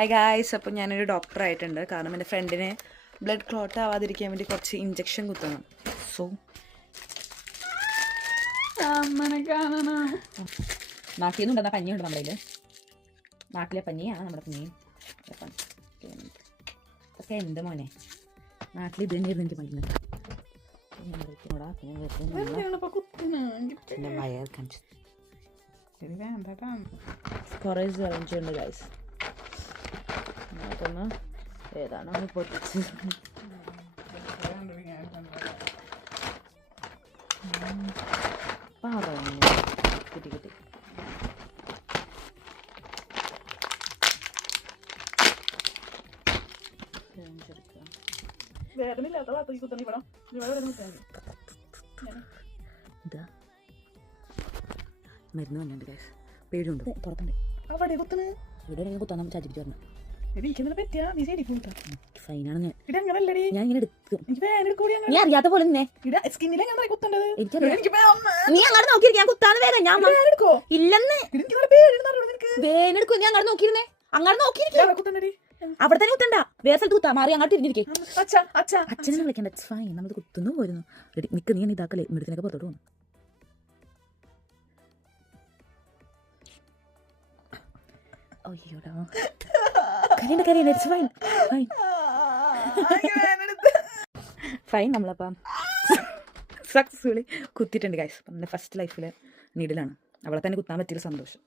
Hi guys, അപ്പോൾ ഞാനൊരു ഡോക്ടറായിട്ടുണ്ട്. കാരണം എൻ്റെ ഫ്രണ്ടിന് ബ്ലഡ് ക്ലോട്ട് ആവാതിരിക്കാൻ വേണ്ടി കുറച്ച് ഇഞ്ചക്ഷൻ കുത്തണം. സോ നാട്ടിൽ നിന്നുണ്ടെന്ന പനിയുണ്ട് നമ്മുടെ കയ്യിൽ. നാട്ടിലെ പനിയാണ് നമ്മുടെ പനി. ഒക്കെ എന്ത് മോനെ, നാട്ടിൽ ഇത് തന്നെ എനിക്ക് പനി. വയർ കാണിച്ചു കുറേ ചലഞ്ചുണ്ട് ഗൈസ്. നമുക്കൊന്ന് ഏതാണ് പൊട്ടിച്ച് കിട്ടി കിട്ടി. ഇതാ മരുന്ന് വന്നിട്ടുണ്ട് ഗൈസ്. പേടിയുണ്ട്, പുറത്തുണ്ട്. ഇവിടെ കുത്താൻ ചാച്ചിപ്പിച്ചു പറഞ്ഞു. ഫൈനാണ്. ഞാൻ ഇങ്ങനെ എടുക്കും. നീ അറിയാത്ത പോലെ തന്നെ നീ അങ്ങോട്ട് നോക്കി. ഞാൻ കുത്താന്ന് വേഗം. ഞാൻ ഇല്ലെന്ന് വേനെടുക്കും. നീ അങ്ങോട്ട് നോക്കിയിരുന്നേ. അങ്ങോട്ട് നോക്കിയിരിക്കും. അവിടെ തന്നെ കുത്തണ്ട, വേറെ സ്ഥലത്ത് കുത്താ. മാറി അങ്ങോട്ട് തിരിഞ്ഞിരിക്കേ. അച്ഛനെ വിളിക്കണ്ട. ഫൈൻ, നമ്മൾ കുത്തുന്നു പോയിരുന്നു. നിക്ക്, നീ ഇതാക്കല്ലേ. മെഡിസിനൊക്കെ പുറത്തോട്ട് പോകുന്നു. അയ്യോടാ, ഫൈൻ. നമ്മളപ്പം സക്സസ്ഫുള്ളി കുത്തിയിട്ടുണ്ട് ഗൈസ്. നമ്മുടെ ഫസ്റ്റ് ലൈഫിൽ നീഡിലാണ്. അവളെ തന്നെ കുത്താൻ പറ്റിയൊരു സന്തോഷം.